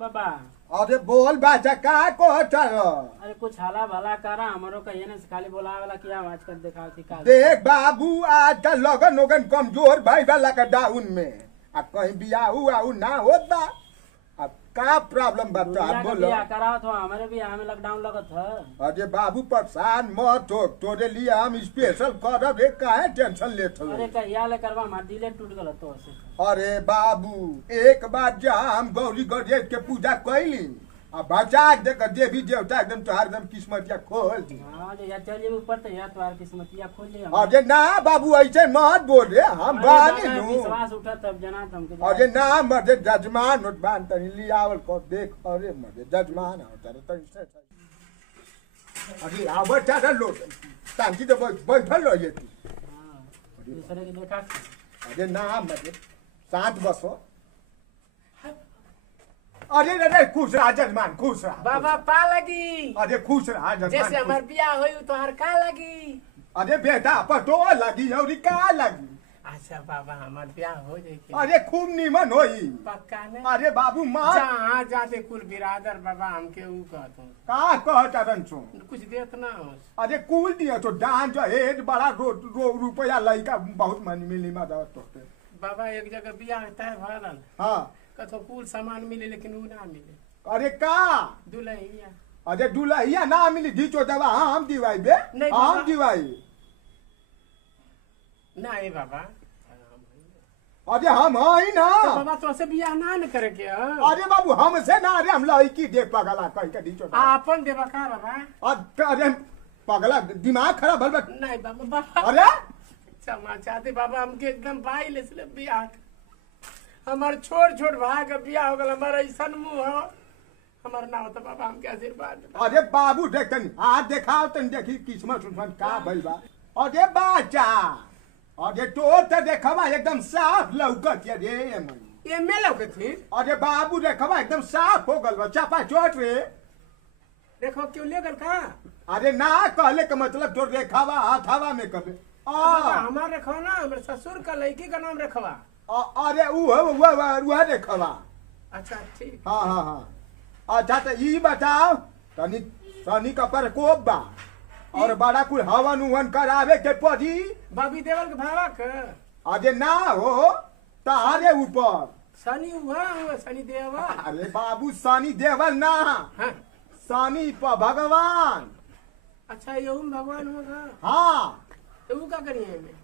बाबा अरे बोल बाचा का कोहटा अरे कुछ हाला भला करा हमरो कहिए ना खाली बोला वाला क्या आवाज कर दिखाओ थी का देख बाबू आज का लगन लोगन कमजोर भाई वाला का डाउन में अब कहीं बियाह आऊ ना होत बा अब का प्रॉब्लम बता बोलो बियाह कराओ तो हमारे भी हमें लॉकडाउन लगत है। अरे बाबू परेशान मत हो तोरे लिए हम स्पेशल करब रे काहे टेंशन लेत हो। अरे कहिया ले करवा हमार दिले टूट गल तो से। अरे बाबू एक बार जा हम गौरी गणेश के पूजा कैली अब बचा देकर देवी देवता एकदम तोहार एकदम किस्मतिया खोल दी। हां जे या चलिए ऊपर तो या तोहार किस्मतिया खोल ले। अरे ना बाबू ऐसे मत बोल रे हम बानी नु विश्वास उठा तब जना तुमके। अरे ना मर्दे जजमान उठबान तनी लियावल को देख अरे मर्दे जजमान होता रे तनी से अरे आवत चाटा लोट तांकी तो बैठल रह ये तू। हां दूसरे के देखा अरे ना मर्दे शांत बसो। अरे रे खुश रहा जजमान खुश रहा बाबा पा लगी। अरे खुश रहा जजमान जैसे हमार बियाह होई तो हर का लगी। अरे बेटा पटो लगी और का लगी। अच्छा बाबा हमार बियाह हो जाए। अरे खूब नीमन होई पक्का ने। अरे बाबू माँ जहाँ जाते कुल बिरादर बाबा हमके ऊ कहत हूँ का कहता रंचो कुछ देत ना हो। अरे कुल दिया तो डांस जो हेड बड़ा रुपया लइका बहुत मन मिली मदद तो बाबा एक जगह बियाह तय भरल हाँ कतो कुल सामान मिले लेकिन ऊ ना मिले। अरे का दुल्हनिया अरे दुल्हिया ना मिली ढीचो दवा हम दिवाई बे नहीं हम बाबा। दिवाई नहीं बाबा। अरे हम हई ना तो बाबा तो से बियाह ना न करे के ह? अरे बाबू हमसे ना अरे हम लड़की देख पगला कह के ढीचो आपन देवा का बाबा। अरे पगला दिमाग खराब भल बा। नहीं बाबा बाबा अरे क्षमा चाहते बाबा हमके एकदम भाई इसलिए बियाह हमार छोट छोट भाई का बियाह हो गल हमारा ऐसा मुंह हो हमारा ना होता बाबा हमके आशीर्वाद दे। अरे बाबू देख तनी हाथ दिखाओ तनी देखी किस्मत उस्मत का भइल बा। अरे बाचा अरे तो देखवा एकदम साफ लौकत या रे मन ये मेलो के थी। अरे बाबू देखवा एकदम साफ हो गल बा चापा चोट रे। देखो क्यों ले गल का। अरे ना कहले के मतलब तो रेखावा हाथावा में कबे बाबा हमार रखवा ना हमारे ससुर का लड़की का नाम रखवा। अरे वो देखवा। अच्छा ठीक। हाँ हाँ हाँ अच्छा तो ई बताओ तनी तनी का प्रकोप बा और बड़ा कुल हवन उवन करावे के पड़ी। बबी देवल के भावा का। अरे ना हो तारे ऊपर शनि हुआ शनि देवा। अरे बाबू शनि देवल ना हाँ। शनि पर भगवान। अच्छा यहू भगवान होगा। हाँ तो वो क्या करिए में।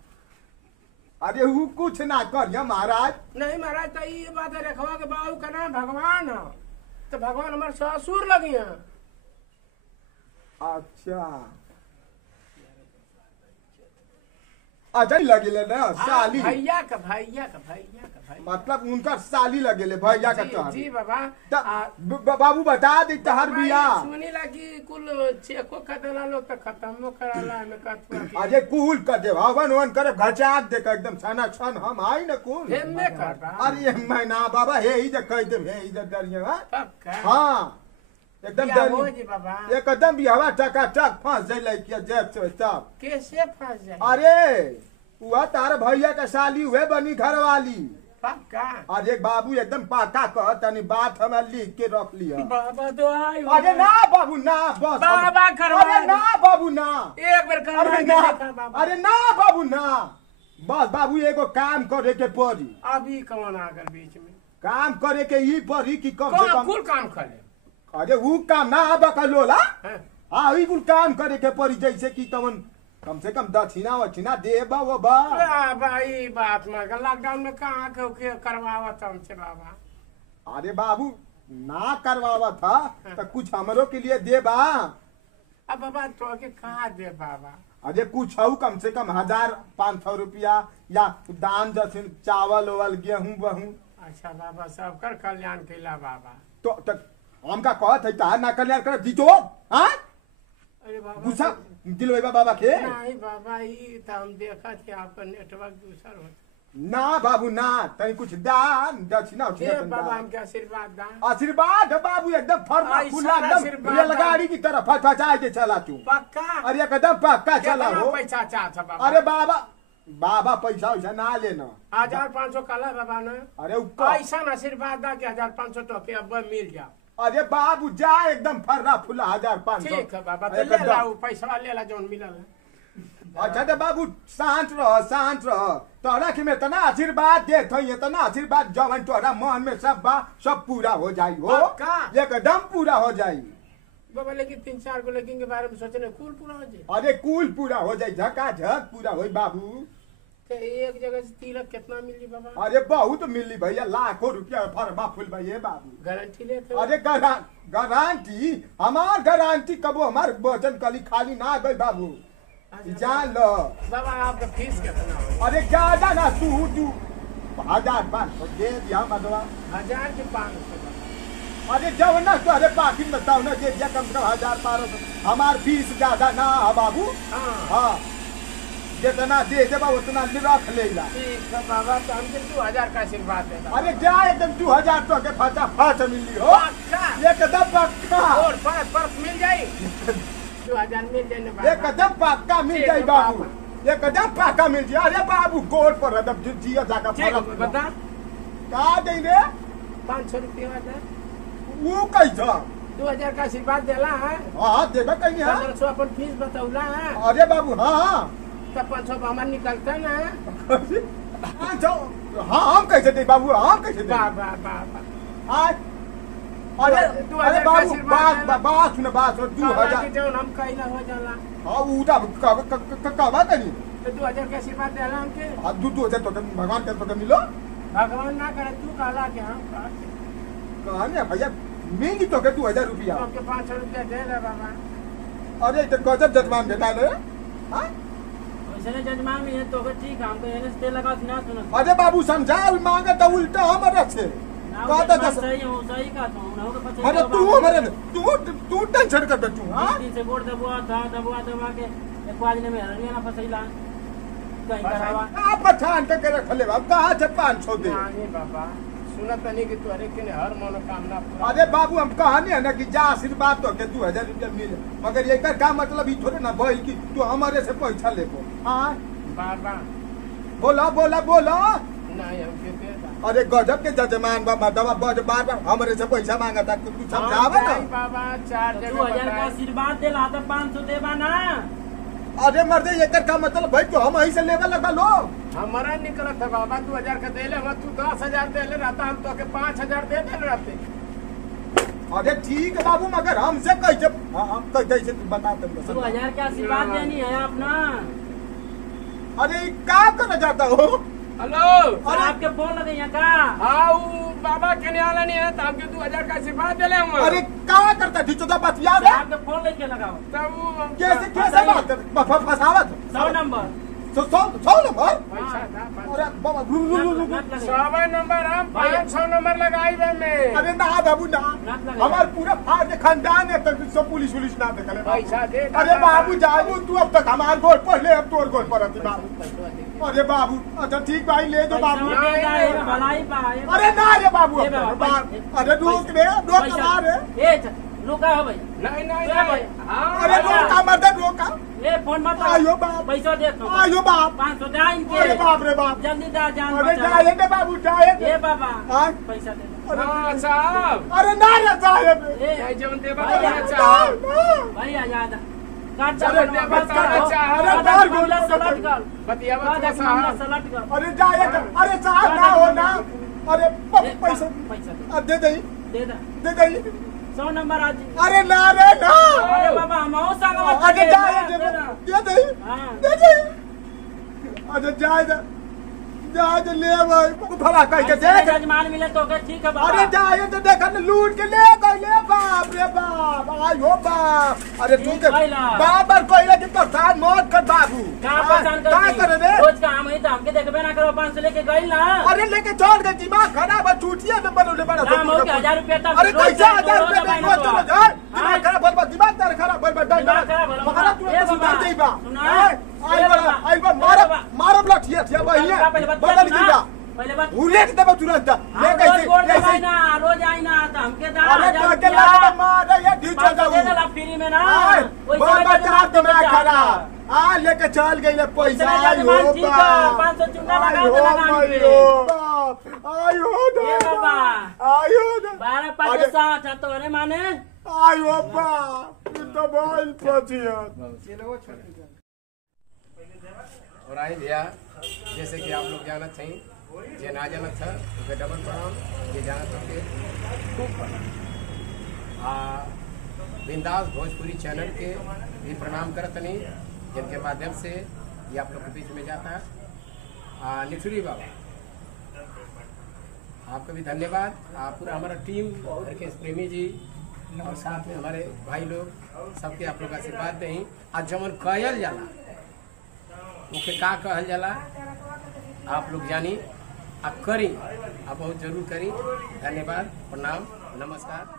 अरे वो कुछ ना करिए महाराज। नहीं महाराज तो ये बात है रखवा के बाबू का नाम भगवान हो तो भगवान हमारे ससुर लगी है। अच्छा अच्छा लगेले ना साली भैया का भैया का भैया का भैया मतलब उनका साली लगेले भैया का तोहर। जी बाबा। बाबू बता दे तोहर बिया सुनी लगी कुल चेको खतरा लो तो खत्म कराला में कथुआ। अरे कुल कर दे हवन वन करे घचाक दे के एकदम छना छन हम आई न कुल हेमे कर। अरे मैं ना बाबा हे ही जे कह दे हे ही जे डरिए पक्का। हां एकदम हो जी बाबा। एकदम भी हवा टका टक फंस जाए लइकिया जेब से तब कैसे फंस जाए। अरे वह तार भैया का साली हुए बनी घर वाली। पक्का। अरे बाबू एकदम पक्का कह तनी बात हमें लिख के रख लिया। बाबा तो आई। अरे ना बाबू ना बस बाबा करवा। अरे ना बाबू ना एक बार करवा अरे के ना देखा बाबा। अरे ना बाबू ना बस बाबू एगो काम करे के पड़ी। अभी कौन आकर बीच में काम करे के ई पड़ी कि कम से कम कुल काम करे। अरे वो काम ना बकलोला हाँ। हाँ ई कुल काम करे के पड़ी जैसे कि तमन कम से कम दक्षिणा वक्षिणा दे वो बा। भाई बात में लॉकडाउन में कहाँ के करवावा हमसे बाबा। अरे बाबू ना करवावा था तो कुछ हमरों के लिए दे बा। अब बाबा तो के कहा दे बाबा। अरे कुछ हो कम से कम 1500 रुपया या दान जैसे चावल ओवल गेहूं वहूं। अच्छा बाबा सबकर कल्याण कैला बाबा। तो हमका कहत है तार ना कल्याण कर दीतो। हाँ अरे बाबा गुस्सा दिलवेबा बाबा के नहीं बाबा ये तो हम देखा थे आपका नेटवर्क दूसरा होता। ना बाबू ना तई कुछ दान दक्षिणा बाबा हमके आशीर्वाद दान। आशीर्वाद बाबू एकदम फरमा फूला एकदम रेलगाड़ी की तरह फटफटाए के चला तू। पक्का। अरे एकदम पक्का चला हो। पैसा चाहता बाबा। अरे बाबा बाबा पैसा वैसा ना लेना 1500 काला बाबा ने अरे ऊपर ऐसा आशीर्वाद दा कि 1500 टके अब मिल जा। अरे बाबू जा एकदम फर्रा फुला 1500 ठीक है बाबा तो ले ला पैसा ले ला जोन मिलल है। अच्छा तो बाबू शांत रह तोरा के में तना आशीर्वाद दे थई इतना आशीर्वाद जवन तोरा मन में सब बा सब पूरा हो जाई हो पक्का? एकदम पूरा हो जाई बाबा लेकिन 3-4 को लेकिन के बारे में सोचने कुल पूरा हो जाए। अरे कुल पूरा हो जाई झकाझक पूरा होई बाबू। तो एक जगह से तिलक कितना मिली बाबा? अरे बहुत मिली भैया लाखों रुपया फरमा फूल भैया बाबू। गारंटी लेते? अरे गारंटी हमार गारंटी कबो हमार वचन कली खाली ना गई बाबू जान लो। बाबा आपका फीस कितना हो? अरे ज्यादा ना तू 1500 दे दिया मदवा 1000 के 500। अरे जब ना तो अरे बाकी बताओ ना दे दिया कम से कम 1500 हमार फीस ज्यादा ना है बाबू। हाँ जितना दे देबा उतना रख लेला। ठीक है बाबा तो हमके 2000 का आशीर्वाद देना। अरे जा एकदम 2000 तो के फटाफट मिली हो एकदम पक्का और पर मिल जाई 2000 मिल जाए ना एकदम पक्का मिल जाई बाबू एकदम पक्का मिल जाए। अरे बाबू कोर्ट पर एकदम जिया जाकर ठीक बता का दे रे 500 रुपया दे वो कैसा 2000 का आशीर्वाद देला है। हाँ देगा कहीं है 1500 अपन फीस बताउला है। अरे बाबू हाँ तब 500 हमार निकलता ना। हाँ हम कैसे दे बाबू हम कैसे दे बाबा अरे अरे बाबू बात सुन 2000 जो हम कहीं ना हो जाला। हाँ उठा कब कहीं तो 2000 का आशीर्वाद देला हमके 2000 तो भगवान के तो मिलो भगवान ना करे तू काला के हम कहने भैया मिली तो के 2000 रुपया आपके 500 रुपया दे दे बाबा। अरे तो गजब जजमान बेटा ने हाँ वैसे जजमान में है तो ठीक हमको एने से लगा ना सुनो। अरे बाबू समझा मांगे तो उल्टा हमारे से कहता था सही का तो उन्हों के पता अरे तू हमारे तू टेंशन कर तू हां दिन से बोर्ड दबवा दबवा के एक आज ने में हरिया ना फसैला कहीं करावा आप पठान के रख ले बाबू कहां से 500 दे। नहीं बाबा सुनत नहीं कि तू के हर मनोकामना पूरा। अरे बाबू हम कहानी है ना कि जा आशीर्वाद तो के 2000 रुपया मिले मगर एकर का मतलब ई थोड़े ना भइल कि तू हमारे से पैसा लेबो। हां बाबा बोला नहीं हम के दे दा। अरे गजब के जजमान बाबा दवा बार हमारे से पैसा मांगा था तू समझावा ना बाबा 4 जगह 2000 का आशीर्वाद देला तो 500 देबा ना। अरे मर्दे एकर का मतलब भाई तो हम यही से लेवल लगा लो हमारा निकलत है बाबा 2000 का देले हम तू 10000 देले रहता हम तो के 5000 दे दे रहते। अरे ठीक है बाबू मगर हमसे कैसे हम कैसे बता दे 2000 का आशीर्वाद देनी है अपना। अरे क्या करना चाहता हो? हेलो और आपके फोन लगे यहाँ का हाँ बाबा के आला नहीं है तो हमके 2000 का आशीर्वाद देले हम। अरे क्या करता ठीक तो बात याद है आपके फोन लेके लगाओ तब कैसे बात कर फसावत 100 नंबर 100 नंबर पैसा था अरे बाबा 100 नंबर हम 500 नंबर लगाई में। अरे ना बाबू ना हमार पूरा फाड़ खानदान है तो सब पुलिस ना देखले पैसा दे। अरे बाबू जाबू तू अब तक हमार गोल पर ले अब तोर गोल पर आती बाबू। अरे बाबू अच्छा ठीक भाई ले दो बाबू। भलाई पाए अरे ना रे बाबू अरे रुक रे रोक मार रे रुका हो भाई नहीं भाई अरे रोका मत रोका ए फोन मत आयो बाप पैसा दे तो आयो बाप 500 दे इनके। अरे बाप रे बाप जल्दी दा जान अरे जाए दे बाबू जाए ए बाबा हाँ? पैसा दे हाँ साहब अरे ना रे जाए ए जवन देवा भैया, साहब भैया याद काट चलो, दे बता, अच्छा, अरे बाहर मामला सलट कर बतिया मामला साहब सलट कर अरे जाए अरे साहब ना हो ना अरे पैसा पैसा दे दे दे 100 नंबर आज। अरे ना रे ना अरे बाबा हम और संग अरे जाए दे हां दे अरे जाए जाए ले भाई भला कह के दे जजमान मिले तो के ठीक है बाबा। अरे जाए तो देख लूट के ले गए ले बाप रे बाप आयो बाप अरे तू के बाबर कोइला के परेशान मत कर बाबू का परेशान का करे रे रोज का हम ही तो हमके देखबे ना करो 500 लेके गइल ना। अरे लेके छोड़ के दिमाग खराब है चूटिया में बनोले बड़ा हम हो के 1000 रुपया तक अरे कैसे 1000 रुपया दे रोज चलो जा दिमाग खराब बोल दिमाग तेरा खराब बोल डाल मगर तू तो सुधार देबा आई बा मारो ब्लॉक ठिया भैया बदल दीबा पहले बात उलेट देबा तुरंत ले कैसे ना रोज आई ना तो हमके दा अरे तो के लगा मार ये ढीच जाऊ दे दला फ्री में ना बहुत बच्चा दिमाग खराब आ लेके चल गई पैसा। चले आई जजमान, हो ठीक है, बाप, 500 चूना आई लगाओ तो हो लगान पे। मइयो बाप, आई हो ए बाबा, आई हो 12 5 60 है तो अरे माने आई हो बाप, ये तो बहुत पचिया। और आई भैया, जैसे कि आप लोग जानत हैं, जे ना जानत था तो डबल प्रणाम, जे जानत हो के खूब प्रणाम। बिंदास भोजपुरी चैनल के भी प्रणाम करत नहीं, जिनके माध्यम से ये आप लोग के बीच में जाता है। निठुरी बाबा, आपका भी धन्यवाद। आप पूरा हमारा टीम राकेश प्रेमी जी और साथ में हमारे भाई लोग सबके आप लोग आशीर्वाद दें। आज जमन कहल जाला ओके का कहल जाला आप लोग जानी, आप करी, आप बहुत जरूर करी। धन्यवाद, प्रणाम, नमस्कार।